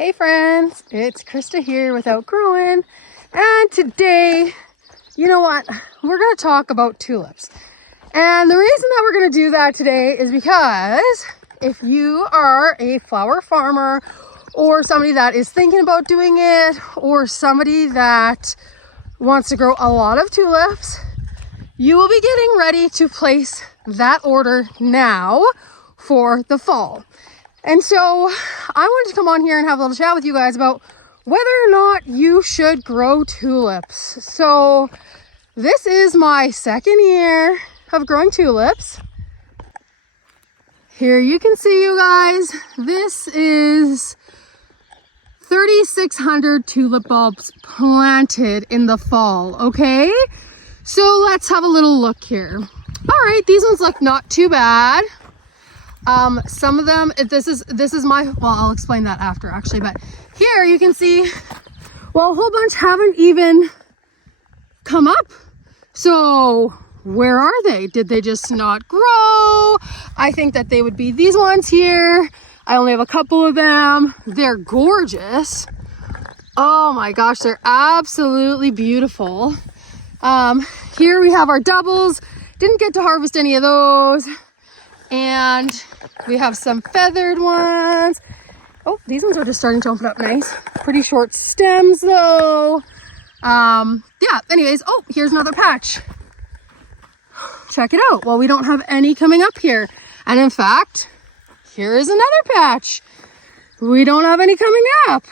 Hey friends, it's Krista here with Outgrowing, and today, you know what, we're going to talk about tulips. And the reason that we're going to do that today is because if you are a flower farmer or somebody that is thinking about doing it or somebody that wants to grow a lot of tulips, you will be getting ready to place that order now for the fall. And so I wanted to come on here and have a little chat with you guys about whether or not you should grow tulips. So this is my second year of growing tulips. Here you can see, you guys, this is 3,600 tulip bulbs planted in the fall, okay? So let's have a little look here. All right, these ones look not too bad. Some of them, this is my, well, I'll explain that after actually, but here you can see, well, a whole bunch haven't even come up. So where are they? Did they just not grow? I think that they would be these ones here. I only have a couple of them. They're gorgeous. Oh my gosh, they're absolutely beautiful. Here we have our doubles. Didn't get to harvest any of those. And we have some feathered ones. Oh, these ones are just starting to open up nice. Pretty short stems though. Yeah, anyways, oh, here's another patch. Check it out. Well, we don't have any coming up here. And in fact, here is another patch. We don't have any coming up.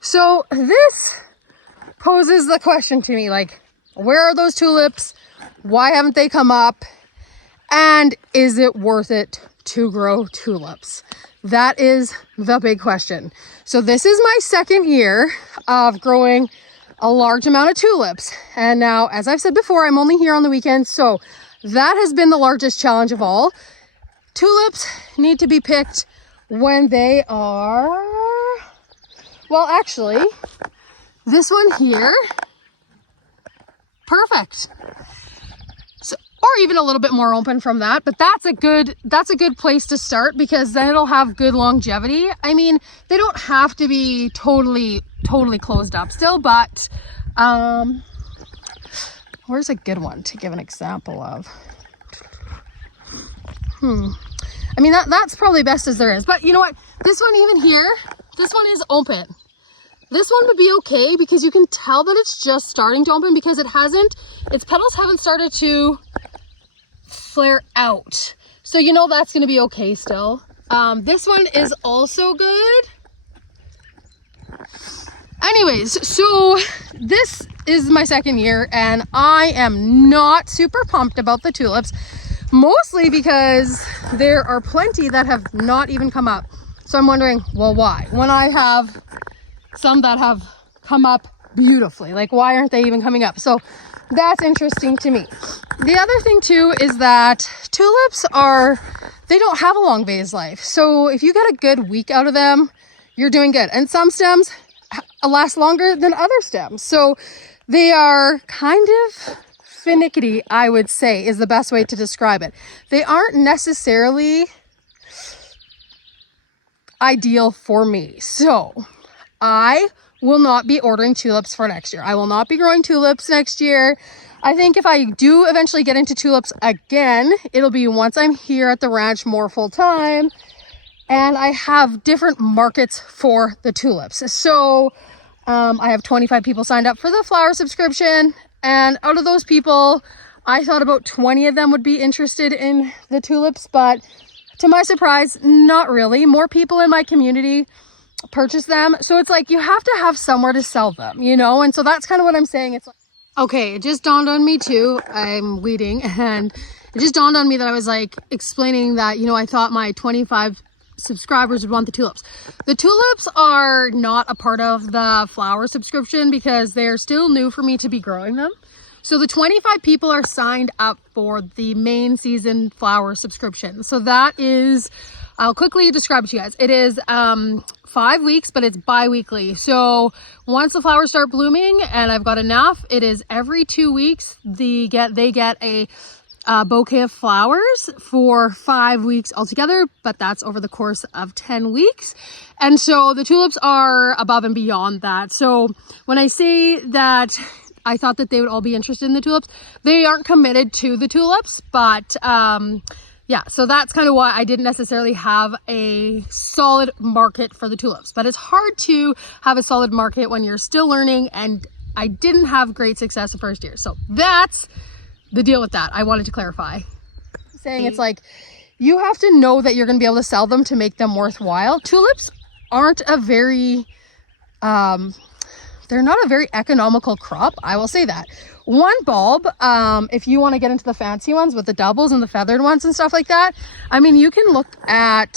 So this poses the question to me, like, where are those tulips? Why haven't they come up? And is it worth it to grow tulips? That is the big question. So this is my second year of growing a large amount of tulips. And now, as I've said before, I'm only here on the weekends. So that has been the largest challenge of all. Tulips need to be picked when they are, well, actually, this one here, perfect. Or even a little bit more open from that, but that's a good place to start because then it'll have good longevity. I mean, they don't have to be totally closed up still, but where's a good one to give an example of? I mean, that's probably best as there is, but you know what? This one even here, this one is open. This one would be okay because you can tell that it's just starting to open because its petals haven't started to flare out. So you know that's going to be okay still. This one is also good. Anyways, so this is my second year and I am not super pumped about the tulips, mostly because there are plenty that have not even come up. So I'm wondering, well, why? When I have some that have come up beautifully, like why aren't they even coming up? So that's interesting to me. The other thing too is that tulips they don't have a long vase life. So if you get a good week out of them, you're doing good. And some stems last longer than other stems. So they are kind of finicky, I would say, is the best way to describe it. They aren't necessarily ideal for me. So I will not be ordering tulips for next year. I will not be growing tulips next year. I think if I do eventually get into tulips again, it'll be once I'm here at the ranch more full time and I have different markets for the tulips. So I have 25 people signed up for the flower subscription, and out of those people, I thought about 20 of them would be interested in the tulips, but to my surprise, not really. More people in my community purchase them. So it's like you have to have somewhere to sell them, you know? And so that's kind of what I'm saying. It's like, okay, it just dawned on me too. I'm weeding and it just dawned on me that I was like explaining that, you know, I thought my 25 subscribers would want the tulips. The tulips are not a part of the flower subscription because they're still new for me to be growing them. So the 25 people are signed up for the main season flower subscription. So that is, I'll quickly describe it to you guys. It is 5 weeks, but it's bi-weekly. So once the flowers start blooming and I've got enough, it is every 2 weeks they get a bouquet of flowers for 5 weeks altogether, but that's over the course of 10 weeks. And so the tulips are above and beyond that. So when I say that I thought that they would all be interested in the tulips, they aren't committed to the tulips, but yeah, so that's kind of why I didn't necessarily have a solid market for the tulips. But it's hard to have a solid market when you're still learning, and I didn't have great success the first year. So that's the deal with that. I wanted to clarify. Saying it's like, you have to know that you're going to be able to sell them to make them worthwhile. Tulips aren't a very, they're not a very economical crop. I will say that. One bulb, if you want to get into the fancy ones with the doubles and the feathered ones and stuff like that, I mean, you can look at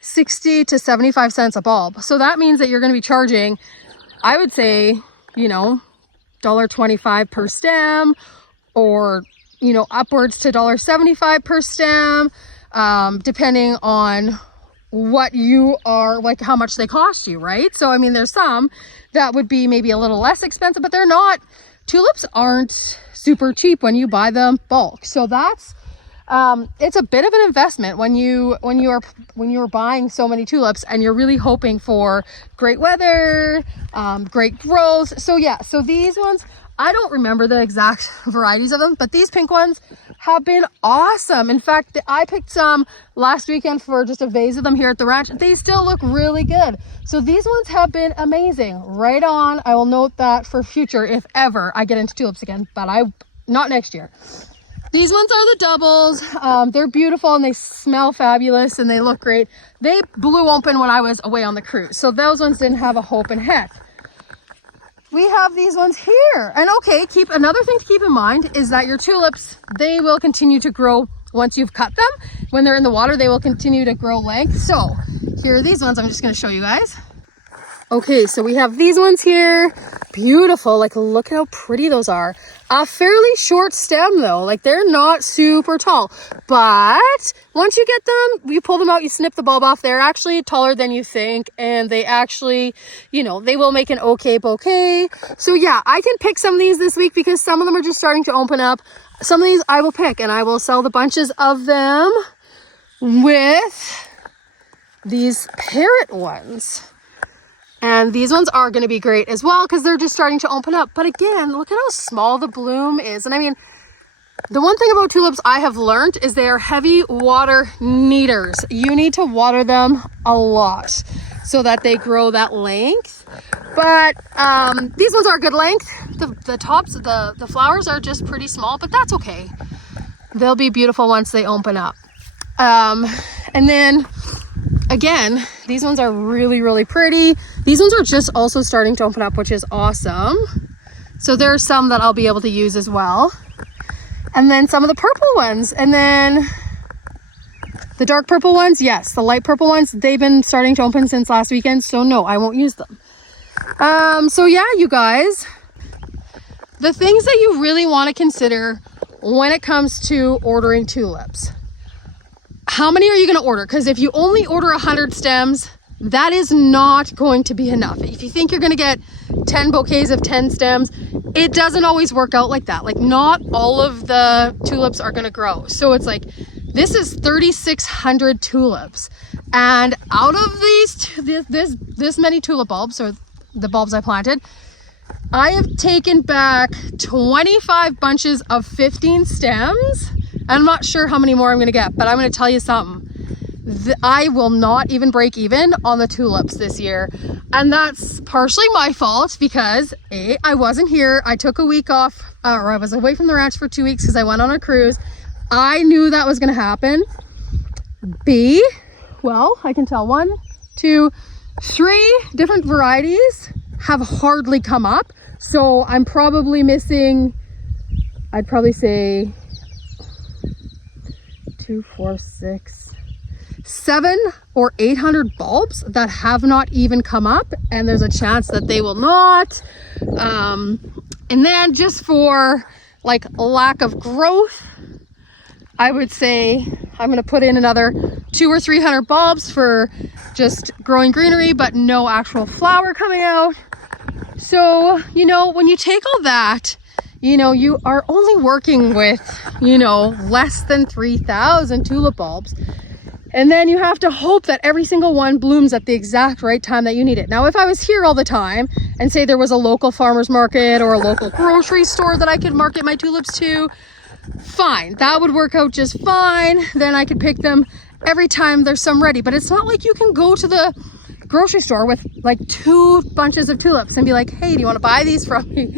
60 to 75 cents a bulb. So that means that you're going to be charging, I would say, you know, $1.25 per stem, or, you know, upwards to $1.75 per stem, depending on what you are, like how much they cost you, right? So, I mean, there's some that would be maybe a little less expensive, but they're not, tulips aren't super cheap when you buy them bulk. So that's, it's a bit of an investment when you're buying so many tulips and you're really hoping for great weather, great growth. So yeah, so these ones, I don't remember the exact varieties of them, but these pink ones have been awesome. In fact, I picked some last weekend for just a vase of them here at the ranch. They still look really good. So these ones have been amazing. Right on. I will note that for future if ever I get into tulips again, but not next year. These ones are the doubles. They're beautiful and they smell fabulous and they look great. They blew open when I was away on the cruise. So those ones didn't have a hope in heck. We have these ones here. And okay, another thing to keep in mind is that your tulips, they will continue to grow once you've cut them. When they're in the water, they will continue to grow length. So here are these ones. I'm just going to show you guys. Okay, so we have these ones here. Beautiful. Like, look at how pretty those are. A fairly short stem though. Like, they're not super tall. But once you get them, you pull them out, you snip the bulb off. They're actually taller than you think. And they actually, you know, they will make an okay bouquet. So yeah, I can pick some of these this week because some of them are just starting to open up. Some of these I will pick and I will sell the bunches of them with these parrot ones. And these ones are going to be great as well because they're just starting to open up. But again, look at how small the bloom is. And I mean, the one thing about tulips I have learned is they are heavy water needers. You need to water them a lot so that they grow that length. But these ones are good length. The tops, the flowers are just pretty small, but that's okay. They'll be beautiful once they open up. And then again, these ones are really, really pretty. These ones are just also starting to open up, which is awesome. So there are some that I'll be able to use as well. And then some of the purple ones. And then the dark purple ones, yes. The light purple ones, they've been starting to open since last weekend. So no, I won't use them. So yeah, you guys, the things that you really want to consider when it comes to ordering tulips. How many are you going to order? Because if you only order 100 stems, that is not going to be enough. If you think you're going to get 10 bouquets of 10 stems, it doesn't always work out like that. Like, not all of the tulips are going to grow. So it's like, this is 3,600 tulips. And out of this many tulip bulbs, or the bulbs I planted, I have taken back 25 bunches of 15 stems. I'm not sure how many more I'm going to get, but I'm going to tell you something. I will not even break even on the tulips this year. And that's partially my fault because A, I wasn't here. I took a week off, or I was away from the ranch for 2 weeks because I went on a cruise. I knew that was going to happen. B, well, I can tell 1, 2, 3 different varieties have hardly come up. So I'm probably missing, I'd probably say 2, 4, 6, 700 or 800 bulbs that have not even come up, and there's a chance that they will not. And then just for like lack of growth, I would say I'm going to put in another 200 or 300 bulbs for just growing greenery, but no actual flower coming out. So, you know, when you take all that you know, you are only working with, you know, less than 3,000 tulip bulbs. And then you have to hope that every single one blooms at the exact right time that you need it. Now, if I was here all the time and say there was a local farmer's market or a local grocery store that I could market my tulips to, fine, that would work out just fine. Then I could pick them every time there's some ready. But it's not like you can go to the grocery store with like 2 bunches of tulips and be like, hey, do you want to buy these from me?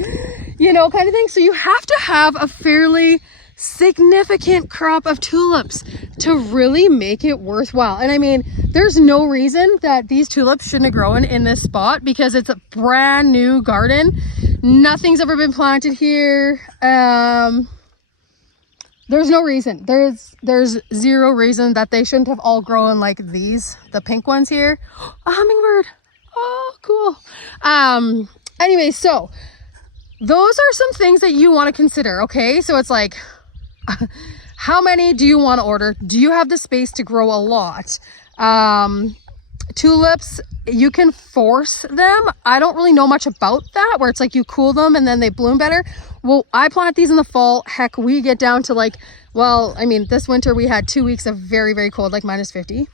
You know, kind of thing. So you have to have a fairly significant crop of tulips to really make it worthwhile. And I mean, there's no reason that these tulips shouldn't have grown in this spot because it's a brand new garden. Nothing's ever been planted here. There's no reason. There's zero reason that they shouldn't have all grown like these, the pink ones here. A hummingbird. Oh, cool. Anyway, so those are some things that you want to consider. Okay, so it's like, how many do you want to order? Do you have the space to grow a lot? Tulips, you can force them. I don't really know much about that, where it's like you cool them and then they bloom better. Well, I plant these in the fall. Heck, we get down to like, well, I mean, this winter we had 2 weeks of very, very cold, like -50.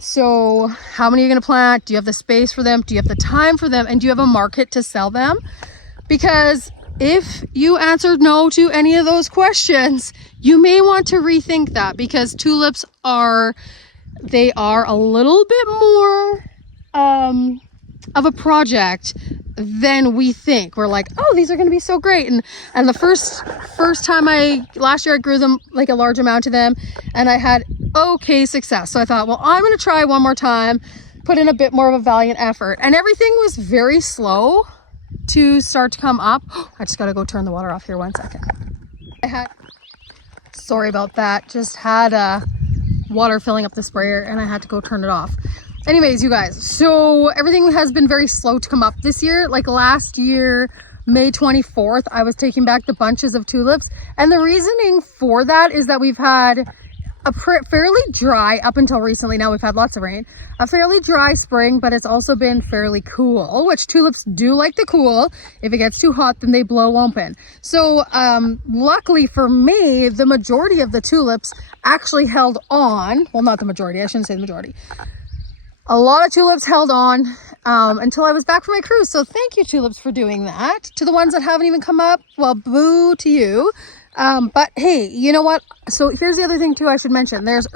So how many are you going to plant? Do you have the space for them? Do you have the time for them? And do you have a market to sell them? Because if you answered no to any of those questions, you may want to rethink that, because tulips are a little bit more of a project than we think. We're like, oh, these are going to be so great. And the first time last year I grew them, like a large amount of them, and I had okay success. So I thought, well, I'm going to try one more time, put in a bit more of a valiant effort. And everything was very slow to start to come up. I just got to go turn the water off here 1 second. Sorry about that. Just had water filling up the sprayer and I had to go turn it off. Anyways, you guys, so everything has been very slow to come up this year. Like last year, May 24th, I was taking back the bunches of tulips. And the reasoning for that is that we've had a fairly dry, up until recently, now we've had lots of rain, a fairly dry spring, but it's also been fairly cool, which tulips do like the cool. If it gets too hot, then they blow open. So luckily for me, the majority of the tulips actually held on. Well, not the majority, I shouldn't say the majority. A lot of tulips held on until I was back from my cruise. So thank you, tulips, for doing that. To the ones that haven't even come up, well, boo to you. But hey, you know what? So here's the other thing too I should mention. There's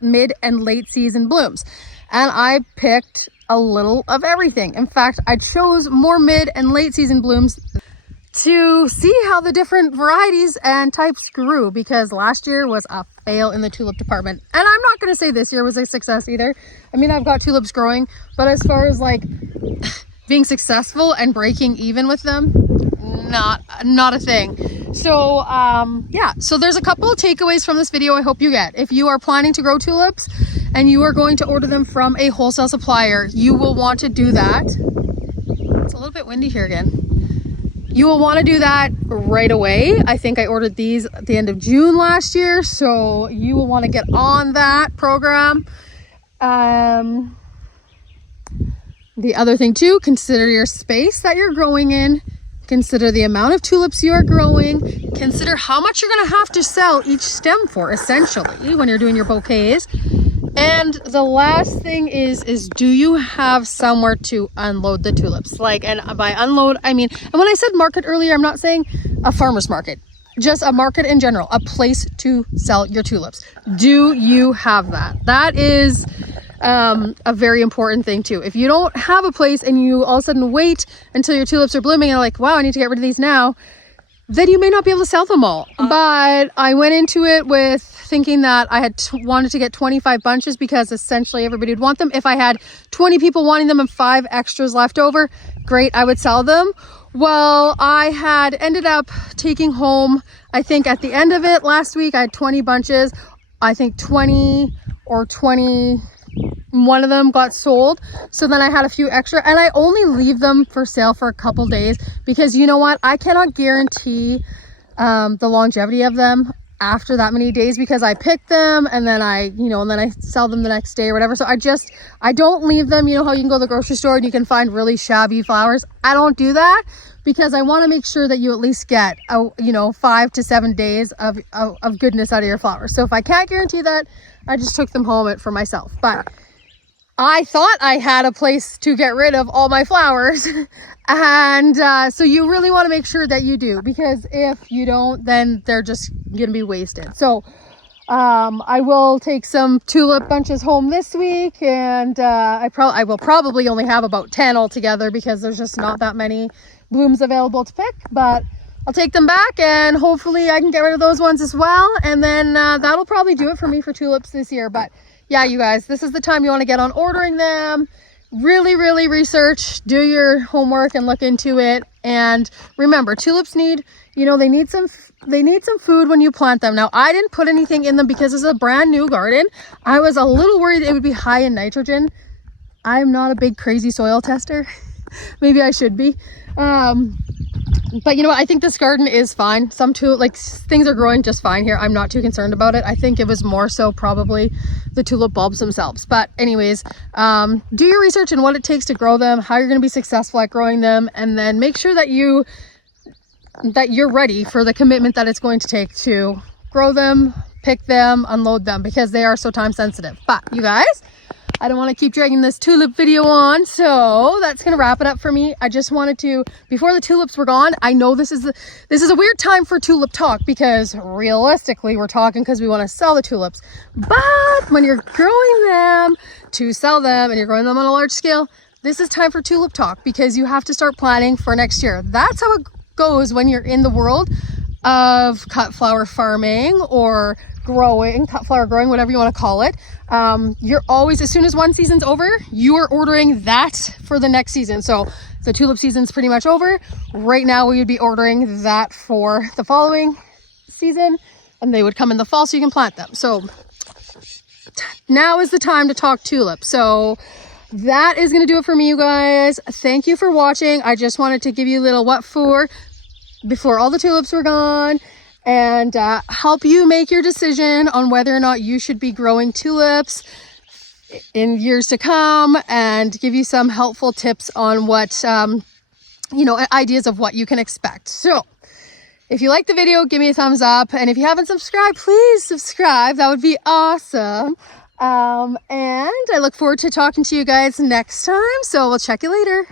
mid and late season blooms. And I picked a little of everything. In fact, I chose more mid and late season blooms to see how the different varieties and types grew, because last year was a fail in the tulip department. And I'm not going to say this year was a success either. I mean, I've got tulips growing, but as far as like being successful and breaking even with them, not a thing. So yeah, so there's a couple of takeaways from this video I hope you get. If you are planning to grow tulips and you are going to order them from a wholesale supplier, you will want to do that. It's a little bit windy here again. You will want to do that right away. I think I ordered these at the end of June last year, so you will want to get on that program. The other thing too, consider your space that you're growing in. Consider the amount of tulips you are growing. Consider how much you're going to have to sell each stem for, essentially, when you're doing your bouquets. And the last thing is do you have somewhere to unload the tulips? Like, and by unload, I mean, and when I said market earlier, I'm not saying a farmer's market, just a market in general, a place to sell your tulips. Do you have that? That is a very important thing too. If you don't have a place and you all of a sudden wait until your tulips are blooming and are like, wow, I need to get rid of these now, then you may not be able to sell them all. But I went into it with thinking that I had wanted to get 25 bunches because essentially everybody would want them. If I had 20 people wanting them and 5 extras left over, great, I would sell them. Well, I had ended up taking home, I think at the end of it last week, I had 20 bunches. I think 20 or 20, one of them got sold. So then I had a few extra, and I only leave them for sale for a couple days because you know what? I cannot guarantee the longevity of them. after that many days because I pick them and then I sell them the next day or whatever. So I don't leave them. You know how you can go to the grocery store and you can find really shabby flowers? I don't do that because I want to make sure that you at least get 5 to 7 days of goodness out of your flowers. So if I can't guarantee that, I just took them home for myself. But I thought I had a place to get rid of all my flowers. And so you really want to make sure that you do, because if you don't, then they're just going to be wasted. So I will take some tulip bunches home this week, and I will probably only have about 10 altogether because there's just not that many blooms available to pick. But I'll take them back and hopefully I can get rid of those ones as well. And then that'll probably do it for me for tulips this year. But yeah, you guys, this is the time you want to get on ordering them. Really, really research, do your homework and look into it. And remember, tulips need some food when you plant them. Now, I didn't put anything in them because it's a brand new garden. I was a little worried it would be high in nitrogen. I'm not a big crazy soil tester. Maybe I should be. But you know what? I think this garden is fine. Things are growing just fine here. I'm not too concerned about it. I think it was more so probably the tulip bulbs themselves. But anyways, do your research on what it takes to grow them, how you're going to be successful at growing them, and then make sure that you're ready for the commitment that it's going to take to grow them, pick them, unload them, because they are so time sensitive. But you guys, I don't want to keep dragging this tulip video on, so that's going to wrap it up for me. I just wanted to, before the tulips were gone, I know this is a weird time for tulip talk because realistically we're talking because we want to sell the tulips. But when you're growing them to sell them and you're growing them on a large scale, this is time for tulip talk because you have to start planning for next year. That's how it goes when you're in the world of cut flower farming or cut flower growing, whatever you want to call it. You're always, as soon as one season's over, you are ordering that for the next season. So the tulip season's pretty much over. Right now we would be ordering that for the following season, and they would come in the fall so you can plant them. So now is the time to talk tulips. So that is going to do it for me, you guys. Thank you for watching. I just wanted to give you a little what for before all the tulips were gone, and help you make your decision on whether or not you should be growing tulips in years to come, and give you some helpful tips on what, ideas of what you can expect. So if you like the video, give me a thumbs up. And if you haven't subscribed, please subscribe. That would be awesome. And I look forward to talking to you guys next time. So we'll check you later.